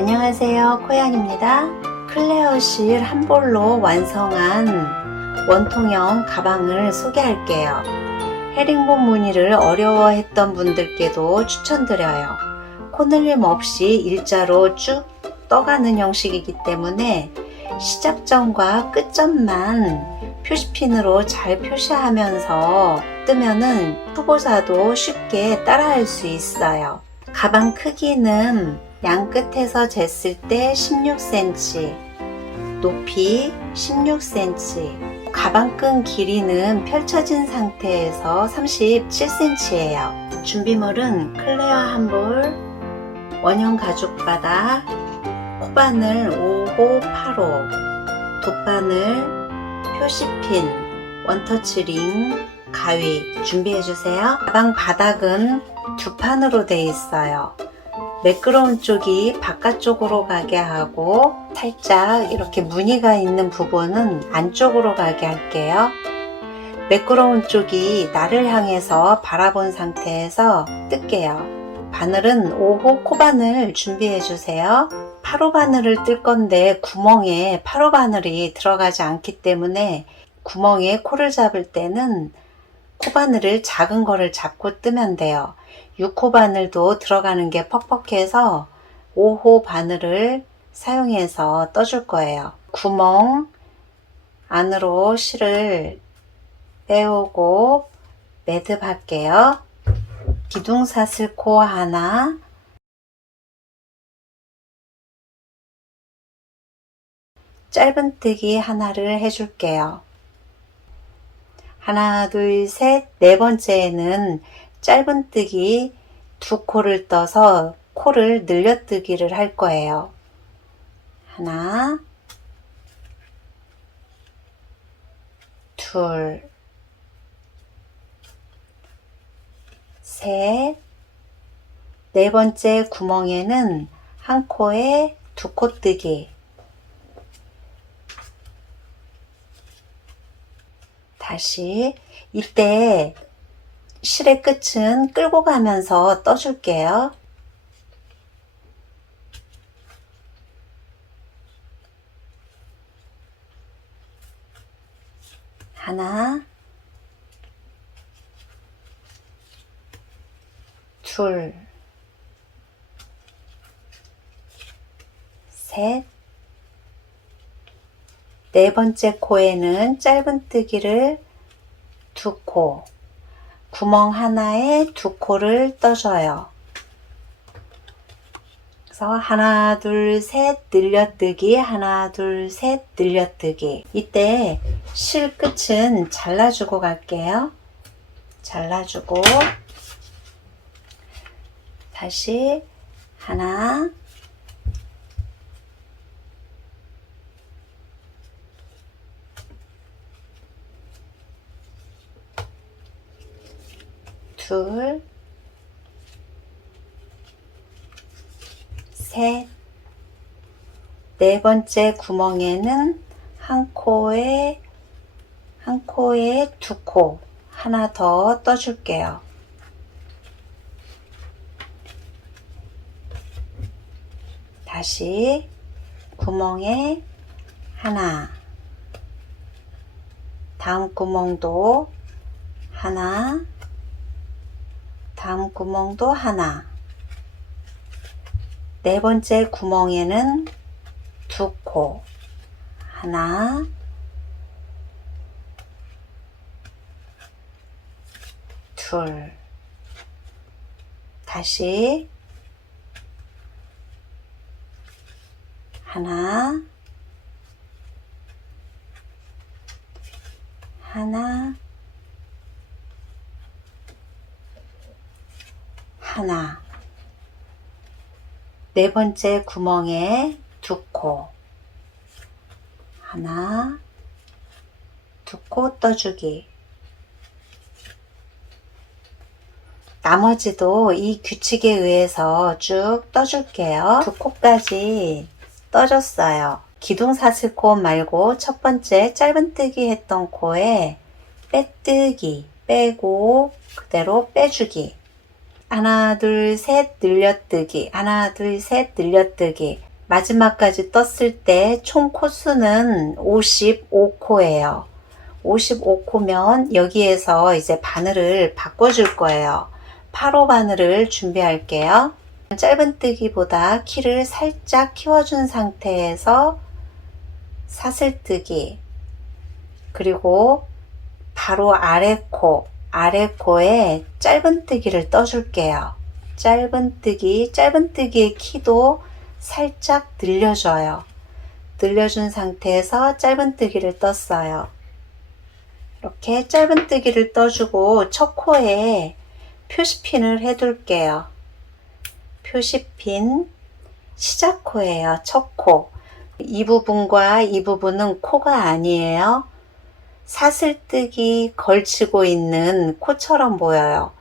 안녕하세요, 코양입니다. 클레어실 한 볼로 완성한 원통형 가방을 소개할게요. 헤링본 무늬를 어려워했던 분들께도 추천드려요. 코늘림 없이 일자로 쭉 떠가는 형식이기 때문에 시작점과 끝점만 표시핀으로 잘 표시하면서 뜨면은 초보자도 쉽게 따라할 수 있어요. 가방 크기는 양 끝에서 쟀을 때 16cm, 높이 16cm, 가방끈 길이는 펼쳐진 상태에서 37cm예요. 준비물은 클레어 한 볼, 원형 가죽 바다, 코바늘 5호, 8호, 돗바늘, 표시핀, 원터치 링, 가위 준비해주세요. 가방 바닥은 두 판으로 되어 있어요. 매끄러운 쪽이 바깥쪽으로 가게 하고 살짝 이렇게 무늬가 있는 부분은 안쪽으로 가게 할게요. 매끄러운 쪽이 나를 향해서 바라본 상태에서 뜰게요. 바늘은 5호 코바늘 준비해 주세요. 8호 바늘을 뜰 건데 구멍에 8호 바늘이 들어가지 않기 때문에 구멍에 코를 잡을 때는 코바늘을 작은 거를 잡고 뜨면 돼요. 6호 바늘도 들어가는 게 퍽퍽해서 5호 바늘을 사용해서 떠줄 거예요. 구멍 안으로 실을 빼오고 매듭 할게요. 기둥사슬코 하나, 짧은뜨기 하나를 해줄게요. 하나, 둘, 셋, 네 번째에는 짧은뜨기 두 코를 떠서 코를 늘려뜨기를 할 거예요. 하나, 둘, 셋, 네 번째 구멍에는 한 코에 두 코 뜨기. 다시 이때 실의 끝은 끌고 가면서 떠줄게요. 하나, 둘, 셋, 네 번째 코에는 짧은뜨기를 두 코, 구멍 하나에 두 코를 떠줘요. 그래서 하나, 둘, 셋, 늘려뜨기, 하나, 둘, 셋, 늘려뜨기. 이때 실 끝은 잘라주고 갈게요. 잘라주고 다시 하나, 둘, 셋, 네 번째 구멍에는 한 코에 두 코 하나 더 떠줄게요. 다시 구멍에 하나, 다음 구멍도 하나, 다음 구멍도 하나, 네 번째 구멍에는 두 코, 하나, 둘, 다시 하나, 하나, 하나, 네 번째 구멍에 두 코, 하나, 두 코 떠주기. 나머지도 이 규칙에 의해서 쭉 떠줄게요. 두 코까지 떠줬어요. 기둥사슬코 말고 첫 번째 짧은뜨기 했던 코에 빼뜨기, 빼고 그대로 빼주기. 하나 둘 셋 늘려뜨기, 하나 둘 셋 늘려뜨기. 마지막까지 떴을 때 총 코수는 55코예요. 55코면 여기에서 이제 바늘을 바꿔줄 거예요. 8호 바늘을 준비할게요. 짧은뜨기보다 키를 살짝 키워준 상태에서 사슬뜨기, 그리고 바로 아래 코에 짧은뜨기를 떠줄게요. 짧은뜨기의 키도 살짝 늘려줘요. 늘려준 상태에서 짧은뜨기를 떴어요. 이렇게 짧은뜨기를 떠주고 첫 코에 표시핀을 해둘게요. 표시핀 시작코예요. 첫 코. 이 부분과 이 부분은 코가 아니에요. 사슬뜨기 걸치고 있는 코처럼 보여요.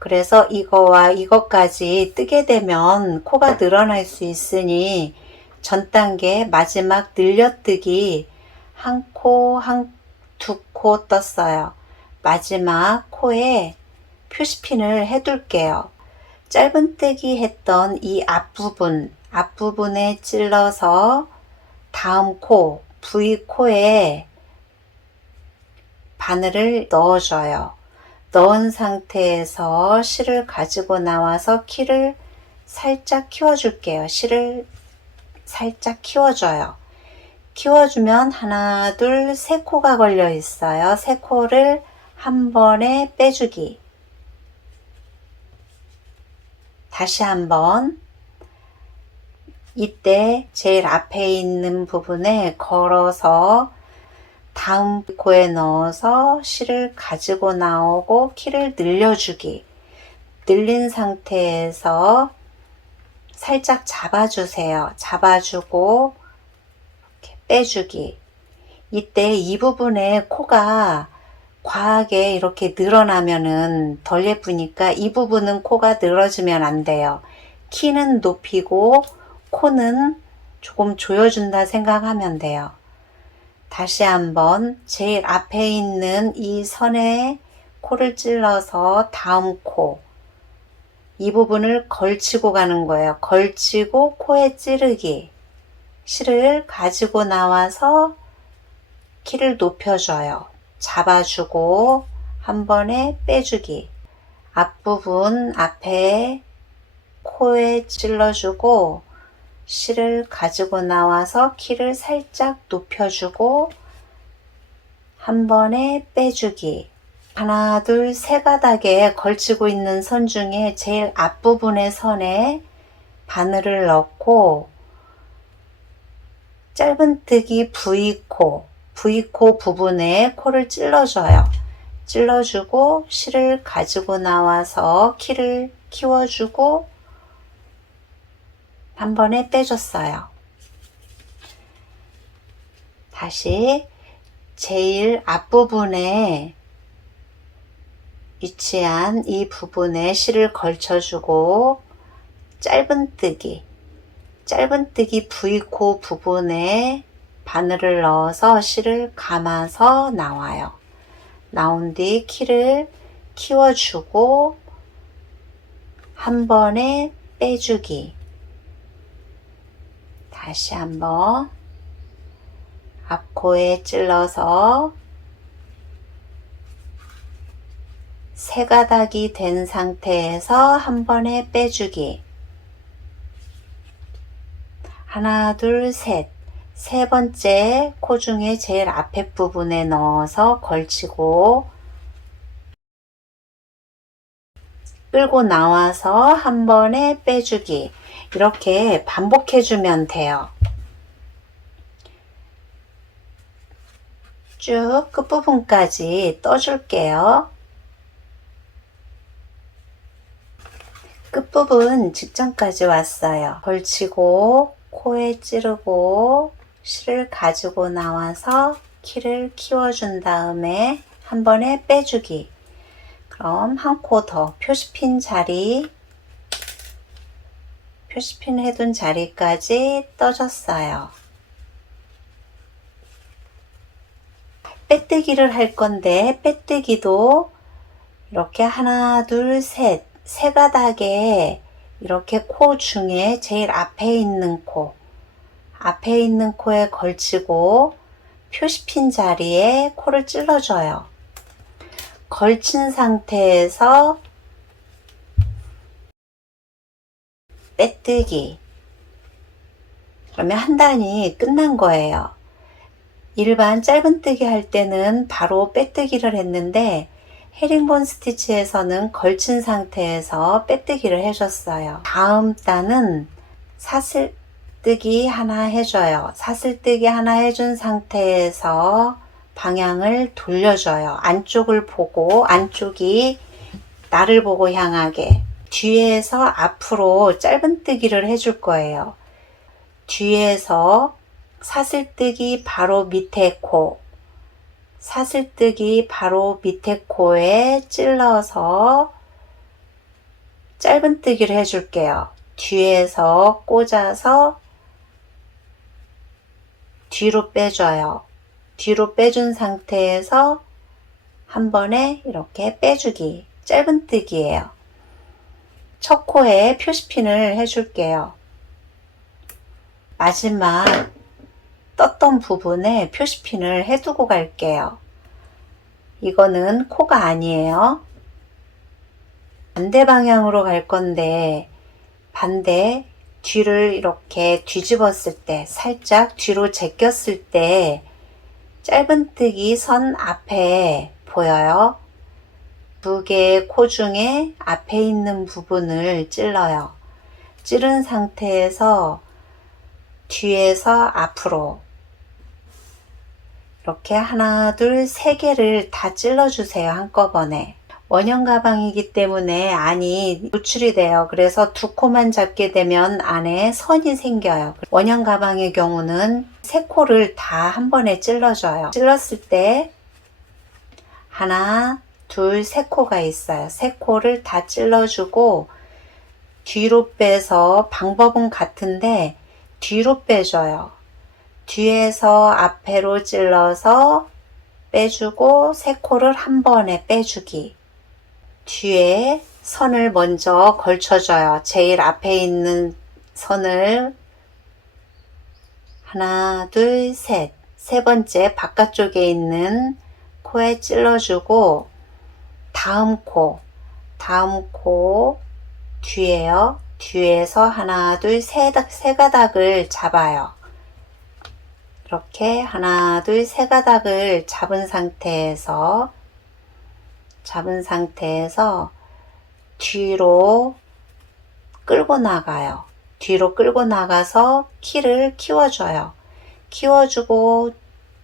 그래서 이거와 이것까지 뜨게 되면 코가 늘어날 수 있으니 전 단계 마지막 늘려뜨기 한 코, 두 코 떴어요. 마지막 코에 표시핀을 해둘게요. 짧은뜨기 했던 이 앞부분에 찔러서 다음 코, V코에 바늘을 넣어줘요. 넣은 상태에서 실을 가지고 나와서 키를 살짝 키워줄게요. 실을 살짝 키워줘요. 키워주면 하나, 둘, 세 코가 걸려 있어요. 세 코를 한 번에 빼주기. 다시 한번. 이때 제일 앞에 있는 부분에 걸어서 다음 코에 넣어서 실을 가지고 나오고 키를 늘려주기. 늘린 상태에서 살짝 잡아주세요. 잡아주고 이렇게 빼주기. 이때 이 부분에 코가 과하게 이렇게 늘어나면은 덜 예쁘니까 이 부분은 코가 늘어지면 안 돼요. 키는 높이고 코는 조금 조여준다 생각하면 돼요. 다시 한번 제일 앞에 있는 이 선에 코를 찔러서 다음 코, 이 부분을 걸치고 가는 거예요. 걸치고 코에 찌르기. 실을 가지고 나와서 키를 높여줘요. 잡아주고 한 번에 빼주기. 앞부분 앞에 코에 찔러주고 실을 가지고 나와서 키를 살짝 높여주고 한 번에 빼주기. 하나, 둘, 세 가닥에 걸치고 있는 선 중에 제일 앞부분의 선에 바늘을 넣고 짧은뜨기 V코 부분에 코를 찔러줘요. 찔러주고 실을 가지고 나와서 키를 키워주고 한 번에 빼줬어요. 다시 제일 앞부분에 위치한 이 부분에 실을 걸쳐주고 짧은뜨기 V코 부분에 바늘을 넣어서 실을 감아서 나와요. 나온 뒤 키를 키워주고 한 번에 빼주기. 다시 한번 앞코에 찔러서 세 가닥이 된 상태에서 한 번에 빼주기. 하나, 둘, 셋. 세 번째 코 중에 제일 앞에 부분에 넣어서 걸치고 끌고 나와서 한 번에 빼주기. 이렇게 반복해주면 돼요. 쭉 끝부분까지 떠줄게요. 끝부분 직전까지 왔어요. 걸치고 코에 찌르고 실을 가지고 나와서 키를 키워준 다음에 한 번에 빼주기. 그럼 한 코 더 표시핀 해둔 자리까지 떠줬어요. 빼뜨기를 할 건데 빼뜨기도 이렇게 하나, 둘, 셋, 세 가닥에 이렇게 코 중에 제일 앞에 있는 코, 앞에 있는 코에 걸치고 표시핀 자리에 코를 찔러줘요. 걸친 상태에서 빼뜨기. 그러면 한 단이 끝난 거예요. 일반 짧은뜨기 할 때는 바로 빼뜨기를 했는데 헤링본 스티치에서는 걸친 상태에서 빼뜨기를 해줬어요. 다음 단은 사슬뜨기 하나 해줘요. 사슬뜨기 하나 해준 상태에서 방향을 돌려줘요. 안쪽을 보고, 안쪽이 나를 보고 향하게. 뒤에서 앞으로 짧은뜨기를 해줄 거예요. 뒤에서 사슬뜨기 바로 밑에 코, 사슬뜨기 바로 밑에 코에 찔러서 짧은뜨기를 해줄게요. 뒤에서 꽂아서 뒤로 빼줘요. 뒤로 빼준 상태에서 한 번에 이렇게 빼주기, 짧은뜨기예요. 첫 코에 표시핀을 해줄게요. 마지막 떴던 부분에 표시핀을 해두고 갈게요. 이거는 코가 아니에요. 반대 방향으로 갈 건데 반대 뒤를 이렇게 뒤집었을 때, 살짝 뒤로 제꼈을 때 짧은뜨기 선 앞에 보여요. 두 개의 코 중에 앞에 있는 부분을 찔러요. 찌른 상태에서 뒤에서 앞으로 이렇게 하나, 둘, 세 개를 다 찔러주세요. 한꺼번에. 원형 가방이기 때문에 안이 노출이 돼요. 그래서 두 코만 잡게 되면 안에 선이 생겨요. 원형 가방의 경우는 세 코를 다 한 번에 찔러줘요. 찔렀을 때 하나, 둘, 세 코가 있어요. 세 코를 다 찔러주고 뒤로 빼서 방법은 같은데 뒤로 빼줘요. 뒤에서 앞으로 찔러서 빼주고 세 코를 한 번에 빼주기. 뒤에 선을 먼저 걸쳐줘요. 제일 앞에 있는 선을 하나, 둘, 셋. 세 번째 바깥쪽에 있는 코에 찔러주고 다음 코 뒤에요. 뒤에서 하나, 둘, 세 가닥을 잡아요. 이렇게 하나, 둘, 세 가닥을 잡은 상태에서 뒤로 끌고 나가요. 뒤로 끌고 나가서 키를 키워줘요. 키워주고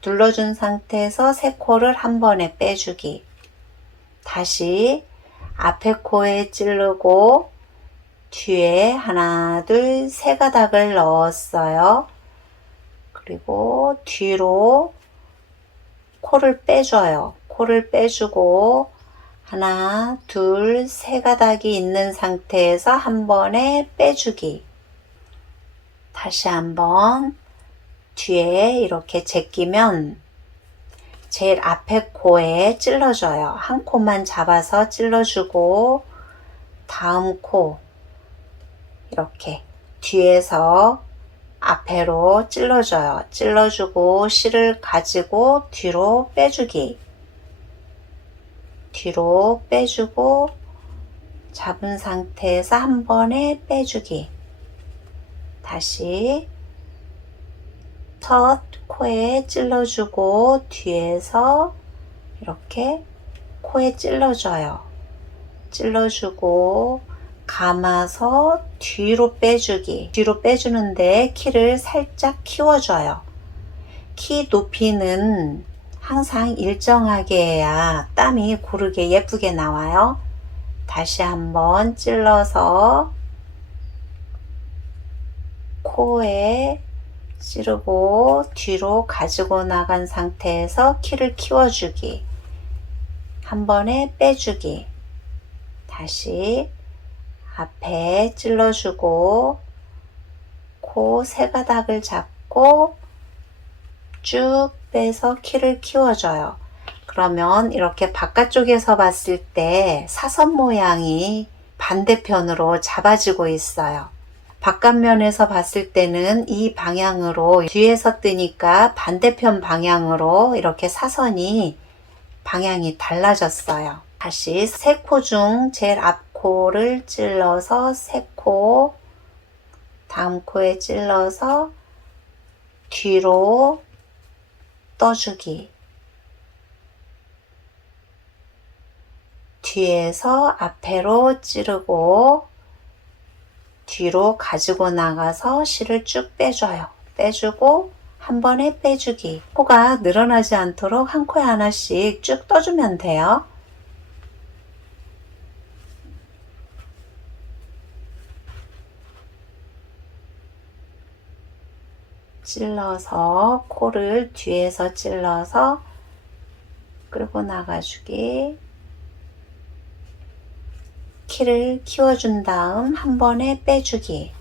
눌러준 상태에서 세 코를 한 번에 빼주기. 다시 앞에 코에 찌르고 뒤에 하나, 둘, 세 가닥을 넣었어요. 그리고 뒤로 코를 빼줘요. 코를 빼주고 하나, 둘, 세 가닥이 있는 상태에서 한 번에 빼주기. 다시 한번 뒤에 이렇게 제끼면 제일 앞에 코에 찔러줘요. 한 코만 잡아서 찔러주고 다음 코 이렇게 뒤에서 앞으로 찔러줘요. 찔러주고 실을 가지고 뒤로 빼주기. 뒤로 빼주고 잡은 상태에서 한 번에 빼주기. 다시 첫 코에 찔러주고 뒤에서 이렇게 코에 찔러줘요. 찔러주고 감아서 뒤로 빼주기. 뒤로 빼주는데 키를 살짝 키워줘요. 키 높이는 항상 일정하게 해야 땀이 고르게 예쁘게 나와요. 다시 한번 찔러서 코에 찌르고 뒤로 가지고 나간 상태에서 키를 키워주기. 한 번에 빼주기. 다시 앞에 찔러주고 코 세 가닥을 잡고 쭉 빼서 키를 키워줘요. 그러면 이렇게 바깥쪽에서 봤을 때 사선 모양이 반대편으로 잡아지고 있어요. 바깥면에서 봤을 때는 이 방향으로 뒤에서 뜨니까 반대편 방향으로 이렇게 사선이 방향이 달라졌어요. 다시 세 코 중 제일 앞 코를 찔러서 세 코, 다음 코에 찔러서 뒤로 떠주기, 뒤에서 앞으로 찌르고 뒤로 가지고 나가서 실을 쭉 빼줘요. 빼주고 한 번에 빼주기. 코가 늘어나지 않도록 한 코에 하나씩 쭉 떠주면 돼요. 찔러서 코를 뒤에서 찔러서 끌고 나가주기. 키를 키워준 다음 한 번에 빼주기.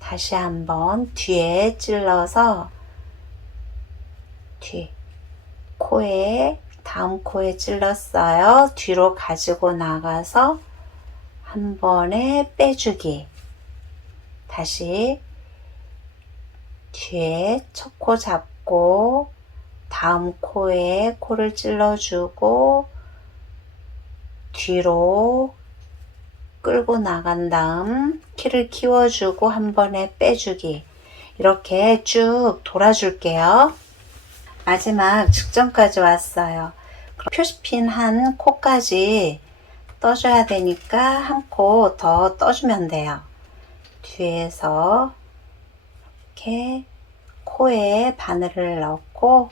다시 한번 뒤에 찔러서 뒤 코에 다음 코에 찔렀어요. 뒤로 가지고 나가서 한 번에 빼주기. 다시 뒤에 첫 코 잡고 다음 코에 코를 찔러주고 뒤로 끌고 나간 다음 키를 키워주고 한 번에 빼주기. 이렇게 쭉 돌아줄게요. 마지막 직전까지 왔어요. 표시핀 한 코까지 떠줘야 되니까 한 코 더 떠주면 돼요. 뒤에서 이렇게 코에 바늘을 넣고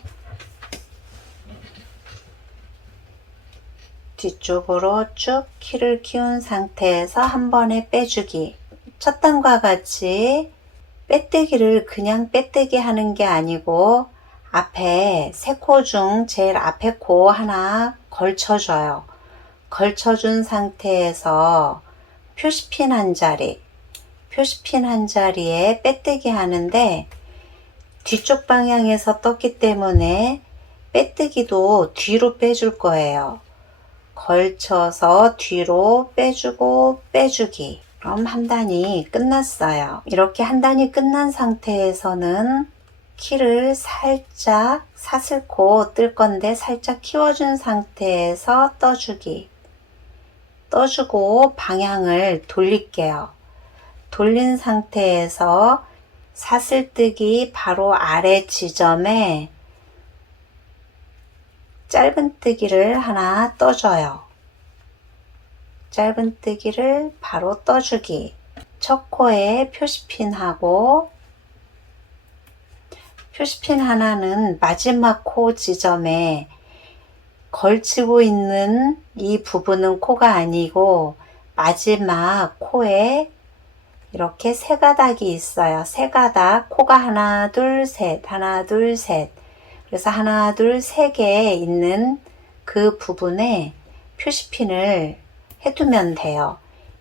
뒤쪽으로 쭉 키를 키운 상태에서 한 번에 빼주기. 첫 단과 같이 빼뜨기를 그냥 빼뜨기 하는 게 아니고 앞에 세 코 중 제일 앞에 코 하나 걸쳐줘요. 걸쳐준 상태에서 표시핀 한 자리에 빼뜨기 하는데 뒤쪽 방향에서 떴기 때문에 빼뜨기도 뒤로 빼줄 거예요. 걸쳐서 뒤로 빼주고 빼주기. 그럼 한 단이 끝났어요. 이렇게 한 단이 끝난 상태에서는 키를 살짝 사슬코 뜰 건데 살짝 키워준 상태에서 떠주기. 떠주고 방향을 돌릴게요. 돌린 상태에서 사슬뜨기 바로 아래 지점에 짧은뜨기를 하나 떠줘요. 짧은뜨기를 바로 떠주기. 첫 코에 표시핀하고 표시핀 하나는 마지막 코 지점에 걸치고 있는 이 부분은 코가 아니고 마지막 코에 이렇게 세 가닥이 있어요. 세 가닥, 코가 하나, 둘, 셋, 하나, 둘, 셋. 그래서 하나, 둘, 세 개 있는 그 부분에 표시핀을 해두면 돼요.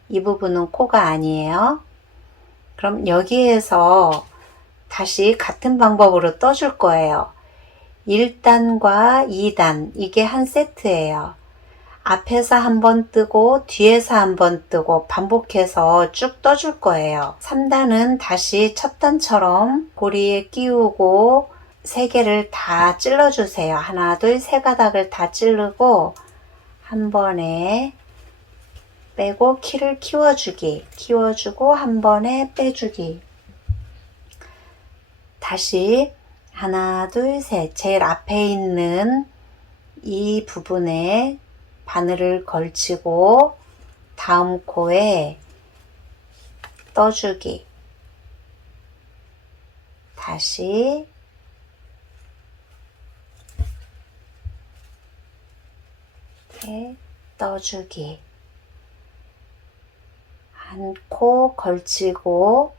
이 부분은 코가 아니에요. 그럼 여기에서 다시 같은 방법으로 떠줄 거예요. 1단과 2단, 이게 한 세트예요. 앞에서 한번 뜨고 뒤에서 한번 뜨고 반복해서 쭉 떠줄 거예요. 3단은 다시 첫 단처럼 고리에 끼우고 세 개를 다 찔러주세요. 하나, 둘, 세 가닥을 다 찌르고 한 번에 빼고 키를 키워주기. 키워주고 한 번에 빼주기. 다시 하나, 둘, 셋. 제일 앞에 있는 이 부분에 바늘을 걸치고 다음 코에 떠주기. 다시 이렇게 떠주기. 한 코 걸치고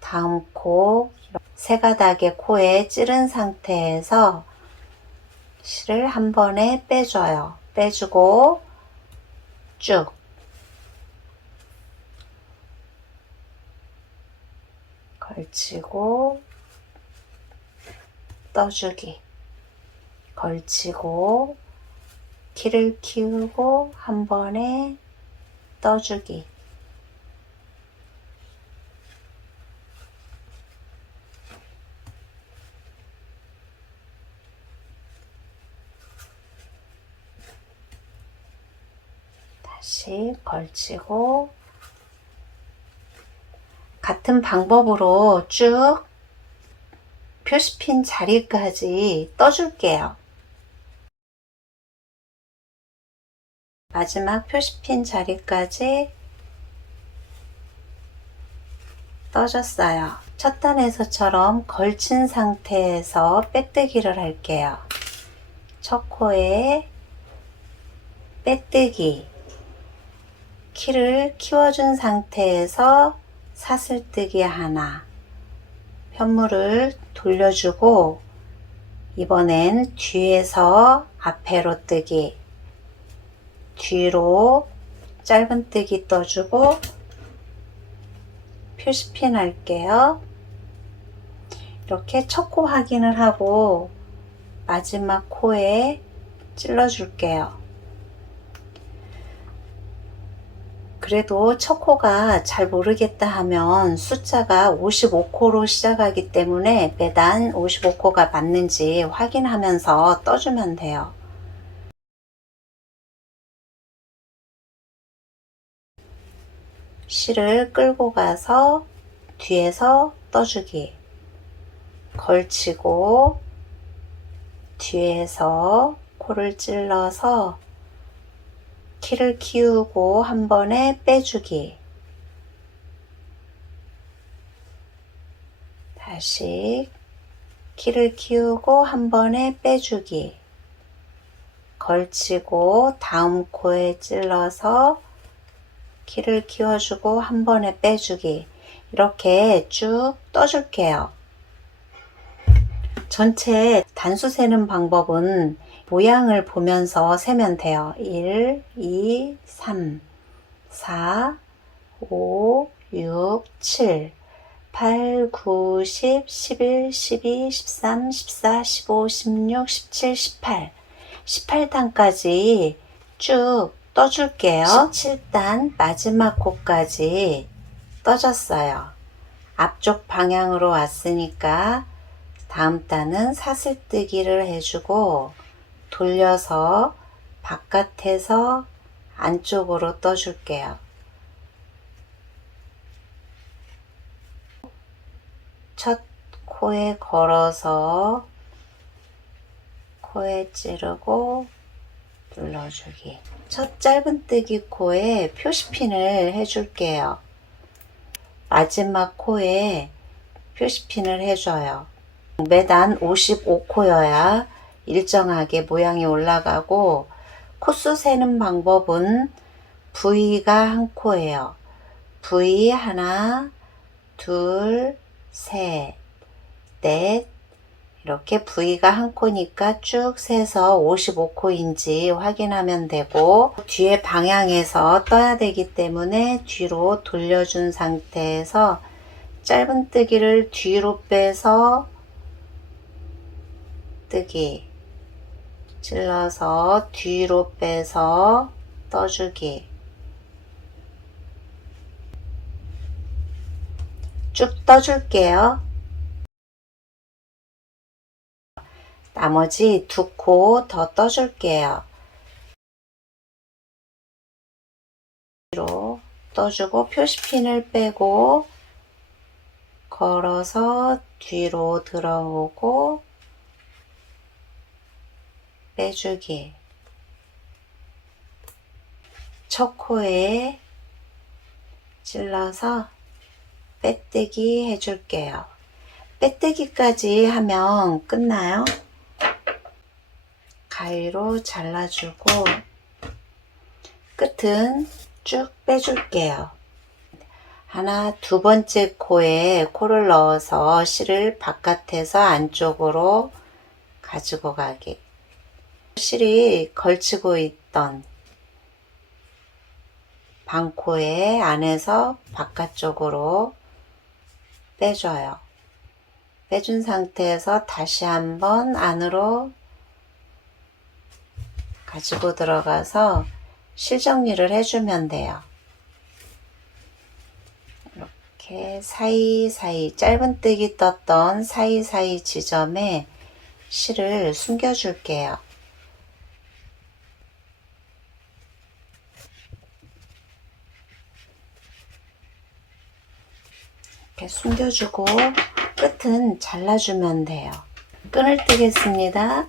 다음 코 세 가닥의 코에 찌른 상태에서 실을 한 번에 빼줘요. 빼주고 쭉 걸치고 떠주기. 걸치고 키를 키우고 한 번에 떠주기. 다시 걸치고 같은 방법으로 쭉 표시핀 자리까지 떠줄게요. 마지막 표시핀 자리까지 떠줬어요. 첫 단에서처럼 걸친 상태에서 빼뜨기를 할게요. 첫 코에 빼뜨기, 키를 키워준 상태에서 사슬뜨기 하나, 편물을 돌려주고 이번엔 뒤에서 앞에로 뜨기, 뒤로 짧은뜨기 떠주고 표시핀 할게요. 이렇게 첫 코 확인을 하고 마지막 코에 찔러 줄게요. 그래도 첫 코가 잘 모르겠다 하면 숫자가 55코로 시작하기 때문에 매단 55코가 맞는지 확인하면서 떠주면 돼요. 실을 끌고 가서 뒤에서 떠주기, 걸치고 뒤에서 코를 찔러서 키를 키우고 한 번에 빼주기, 다시 키를 키우고 한 번에 빼주기, 걸치고 다음 코에 찔러서 키를 키워주고 한 번에 빼주기, 이렇게 쭉 떠줄게요. 전체 단수 세는 방법은 모양을 보면서 세면 돼요. 1, 2, 3, 4, 5, 6, 7, 8, 9, 10, 11, 12, 13, 14, 15, 16, 17, 18 18단까지 쭉 떠줄게요. 17단 마지막 코까지 떠졌어요. 앞쪽 방향으로 왔으니까 다음 단은 사슬뜨기를 해주고 돌려서 바깥에서 안쪽으로 떠줄게요. 첫 코에 걸어서 코에 찌르고 눌러주기. 첫 짧은뜨기 코에 표시핀을 해줄게요. 마지막 코에 표시핀을 해줘요. 매단 55코여야 일정하게 모양이 올라가고, 코수 세는 방법은 V가 한 코예요. V 하나, 둘, 셋, 넷, 이렇게 V가 한 코니까 쭉 세서 55코인지 확인하면 되고, 뒤에 방향에서 떠야 되기 때문에 뒤로 돌려준 상태에서 짧은뜨기를 뒤로 빼서 뜨기, 찔러서 뒤로 빼서 떠주기, 쭉 떠줄게요. 나머지 두 코 더 떠줄게요. 뒤로 떠주고 표시핀을 빼고 걸어서 뒤로 들어오고 빼주기, 첫 코에 찔러서 빼뜨기 해줄게요. 빼뜨기까지 하면 끝나요. 가위로 잘라주고 끝은 쭉 빼줄게요. 하나, 두 번째 코에 코를 넣어서 실을 바깥에서 안쪽으로 가지고 가기. 실이 걸치고 있던 방코에 안에서 바깥쪽으로 빼줘요. 빼준 상태에서 다시 한번 안으로 가지고 들어가서 실 정리를 해주면 돼요. 이렇게 사이사이 짧은뜨기 떴던 사이사이 지점에 실을 숨겨줄게요. 이렇게 숨겨주고 끝은 잘라주면 돼요. 끈을 뜨겠습니다.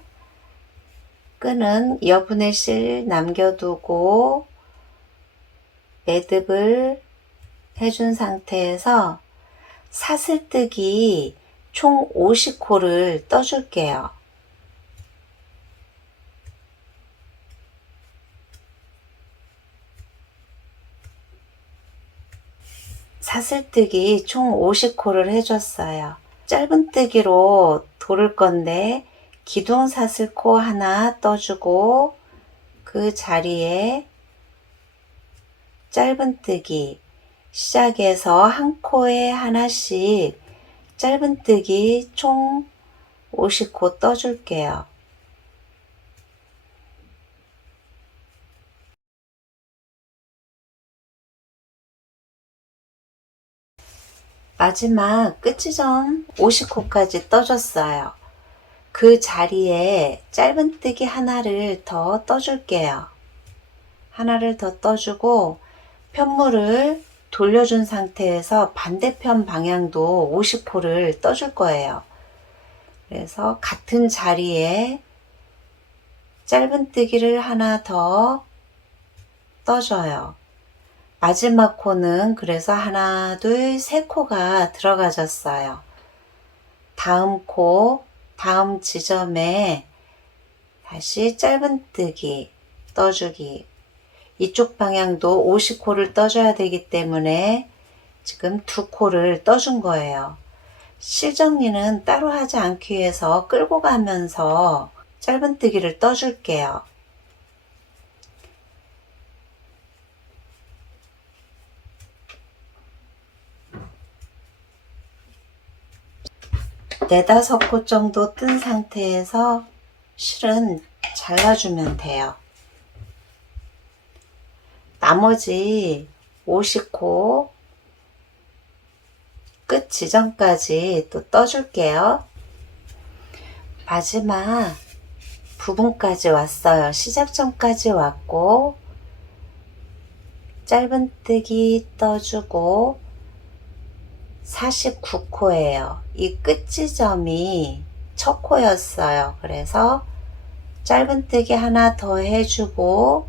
끈은 여분의 실 남겨두고 매듭을 해준 상태에서 사슬뜨기 총 50코를 떠줄게요. 사슬뜨기 총 50코를 해줬어요. 짧은뜨기로 돌을 건데 기둥사슬코 하나 떠주고 그 자리에 짧은뜨기 시작해서 한 코에 하나씩 짧은뜨기 총 50코 떠줄게요. 마지막 끝지점 50코까지 떠줬어요. 그 자리에 짧은뜨기 하나를 더 떠줄게요. 하나를 더 떠주고 편물을 돌려준 상태에서 반대편 방향도 50코를 떠줄 거예요. 그래서 같은 자리에 짧은뜨기를 하나 더 떠줘요. 마지막 코는 그래서 하나, 둘, 세 코가 들어가졌어요. 다음 코, 다음 지점에 다시 짧은뜨기 떠주기. 이쪽 방향도 50코를 떠줘야 되기 때문에 지금 2코를 떠준 거예요. 실정리는 따로 하지 않기 위해서 끌고 가면서 짧은뜨기를 떠줄게요. 네다섯 코 정도 뜬 상태에서 실은 잘라주면 돼요. 나머지 50코 끝 지점까지 또 떠줄게요. 마지막 부분까지 왔어요. 시작점까지 왔고 짧은뜨기 떠주고 49코예요. 이 끝 지점이 첫 코였어요. 그래서 짧은뜨기 하나 더 해주고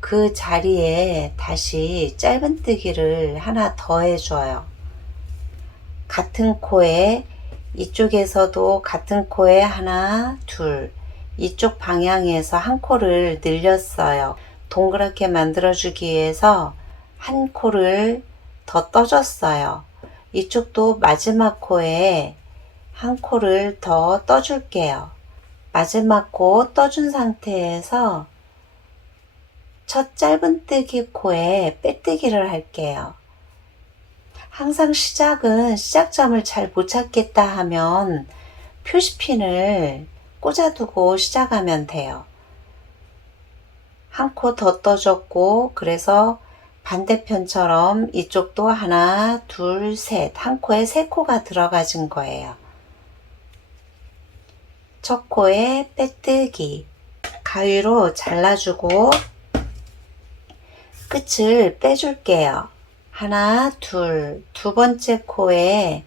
그 자리에 다시 짧은뜨기를 하나 더 해줘요. 같은 코에 이쪽에서도 같은 코에 하나, 둘, 이쪽 방향에서 한 코를 늘렸어요. 동그랗게 만들어주기 위해서 한 코를 더 떠줬어요. 이쪽도 마지막 코에 한 코를 더 떠줄게요. 마지막 코 떠준 상태에서 첫 짧은뜨기 코에 빼뜨기를 할게요. 항상 시작은 시작점을 잘 못 찾겠다 하면 표시핀을 꽂아두고 시작하면 돼요. 한 코 더 떠줬고 그래서 반대편처럼 이쪽도 하나, 둘, 셋, 한 코에 세 코가 들어가진 거예요. 첫 코에 빼뜨기, 가위로 잘라주고 끝을 빼줄게요. 하나, 둘, 두 번째 코에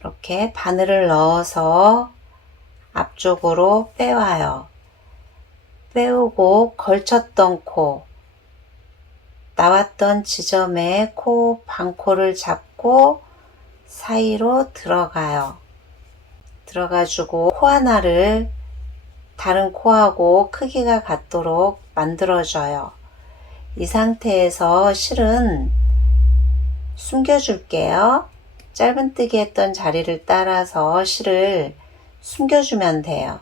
이렇게 바늘을 넣어서 앞쪽으로 빼와요. 빼오고 걸쳤던 코, 나왔던 지점에 코 반코를 잡고 사이로 들어가요. 들어가주고 코 하나를 다른 코하고 크기가 같도록 만들어줘요. 이 상태에서 실은 숨겨줄게요. 짧은뜨기 했던 자리를 따라서 실을 숨겨주면 돼요.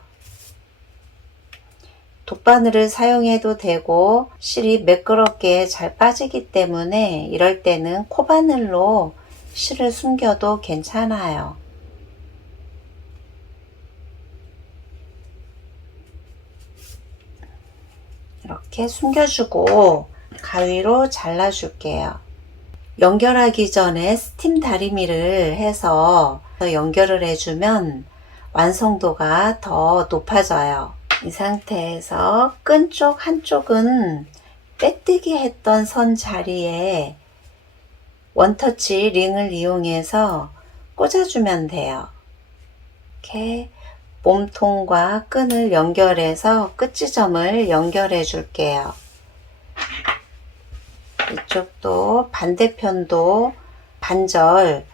돗바늘을 사용해도 되고 실이 매끄럽게 잘 빠지기 때문에 이럴 때는 코바늘로 실을 숨겨도 괜찮아요. 이렇게 숨겨주고 가위로 잘라줄게요. 연결하기 전에 스팀 다리미를 해서 연결을 해주면 완성도가 더 높아져요. 이 상태에서 끈 쪽 한쪽은 빼뜨기 했던 선 자리에 원터치 링을 이용해서 꽂아주면 돼요. 이렇게 몸통과 끈을 연결해서 끝 지점을 연결해 줄게요. 이쪽도 반대편도 반절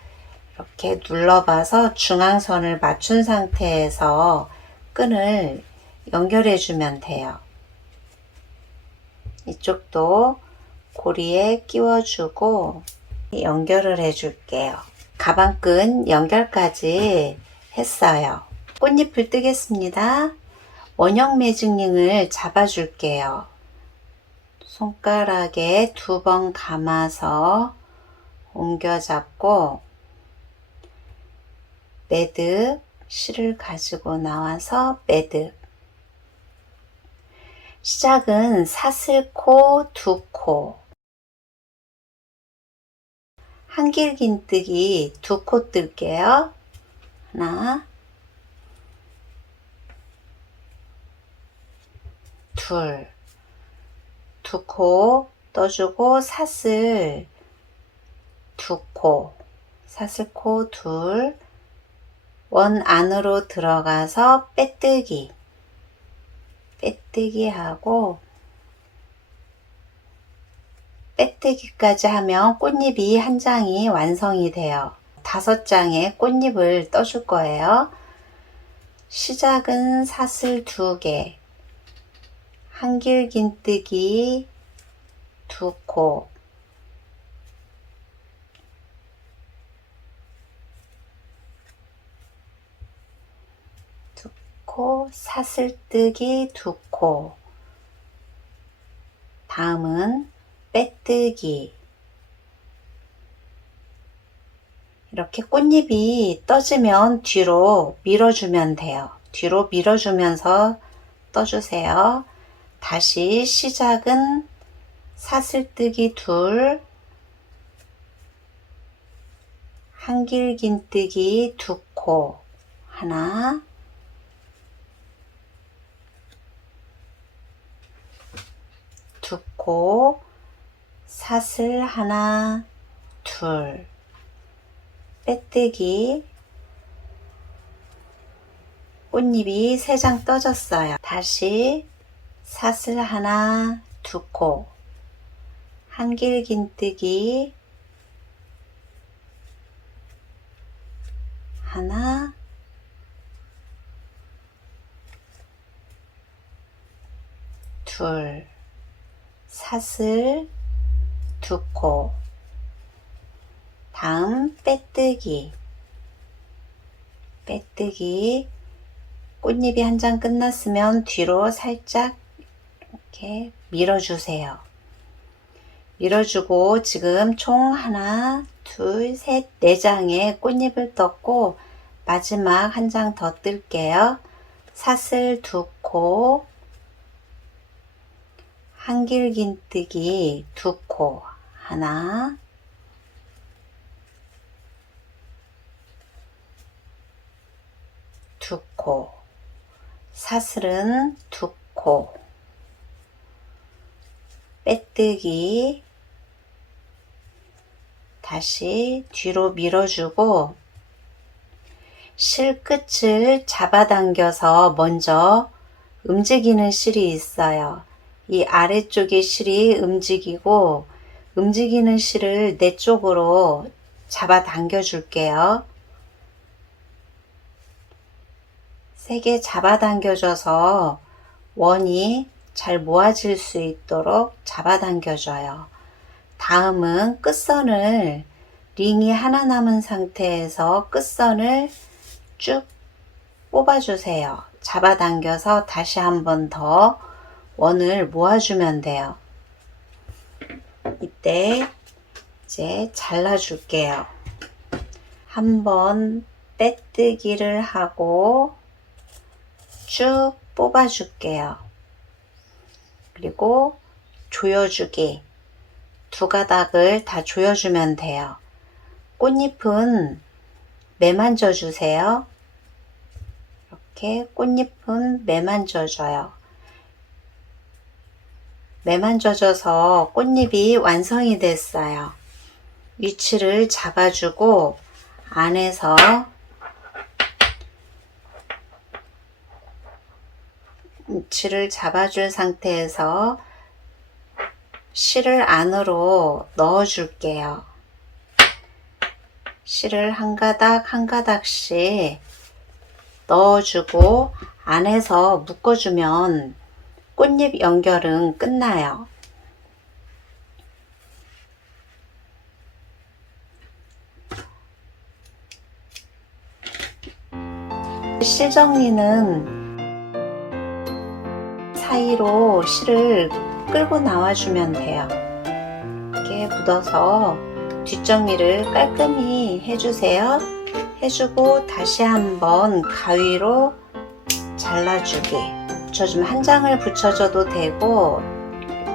이렇게 눌러봐서 중앙선을 맞춘 상태에서 끈을 연결해 주면 돼요. 이쪽도 고리에 끼워주고 연결을 해 줄게요. 가방끈 연결까지 했어요. 꽃잎을 뜨겠습니다. 원형 매직링을 잡아 줄게요. 손가락에 2번 감아서 옮겨 잡고 매듭 실을 가지고 나와서 매듭. 시작은 사슬코 2코, 한길긴뜨기 2코 뜰게요. 하나, 둘, 2코 떠주고 사슬 2코, 사슬코 둘, 원 안으로 들어가서 빼뜨기 하고 빼뜨기까지 하면 꽃잎이 한 장이 완성이 돼요. 5장의 꽃잎을 떠줄 거예요. 시작은 사슬 2개, 한길긴뜨기 2코, 사슬뜨기 2코, 다음은 빼뜨기. 이렇게 꽃잎이 떠지면 뒤로 밀어주면 돼요. 뒤로 밀어주면서 떠주세요. 다시 시작은 사슬뜨기 2, 한길긴뜨기 2코, 하나, 코, 사슬 하나, 둘, 빼뜨기. 꽃잎이 3장 떠졌어요. 다시 사슬 하나, 2코, 한길긴뜨기 하나, 둘, 사슬 2코, 다음 빼뜨기. 꽃잎이 한 장 끝났으면 뒤로 살짝 이렇게 밀어주세요. 밀어주고 지금 총 하나, 둘, 셋, 4장의 꽃잎을 떴고 마지막 한 장 더 뜰게요. 사슬 2코, 한길긴뜨기 2코, 하나, 두 코, 사슬은 2코, 빼뜨기, 다시 뒤로 밀어주고 실 끝을 잡아당겨서 먼저 움직이는 실이 있어요. 이 아래쪽의 실이 움직이고 움직이는 실을 내 쪽으로 잡아당겨 줄게요. 3개 잡아당겨줘서 원이 잘 모아질 수 있도록 잡아당겨줘요. 다음은 끝선을 링이 하나 남은 상태에서 끝선을 쭉 뽑아주세요. 잡아당겨서 다시 한 번 더 원을 모아주면 돼요. 이때 이제 잘라줄게요. 한번 빼뜨기를 하고 쭉 뽑아줄게요. 그리고 조여주기. 2가닥을 다 조여주면 돼요. 꽃잎은 매만져 주세요. 이렇게 꽃잎은 매만져줘요. 매만져져서 꽃잎이 완성이 됐어요. 위치를 잡아주고 안에서 위치를 잡아준 상태에서 실을 안으로 넣어 줄게요. 실을 한 가닥 한 가닥씩 넣어주고 안에서 묶어주면 꽃잎 연결은 끝나요. 실 정리는 사이로 실을 끌고 나와주면 돼요. 이렇게 묻어서 뒷정리를 깔끔히 해주세요. 해주고 다시 한번 가위로 잘라주기. 붙여주면 한 장을 붙여줘도 되고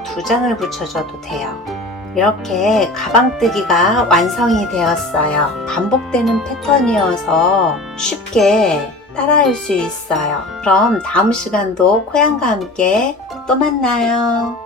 두 장을 붙여줘도 돼요. 이렇게 가방뜨기가 완성이 되었어요. 반복되는 패턴이어서 쉽게 따라할 수 있어요. 그럼 다음 시간도 코양과 함께 또 만나요.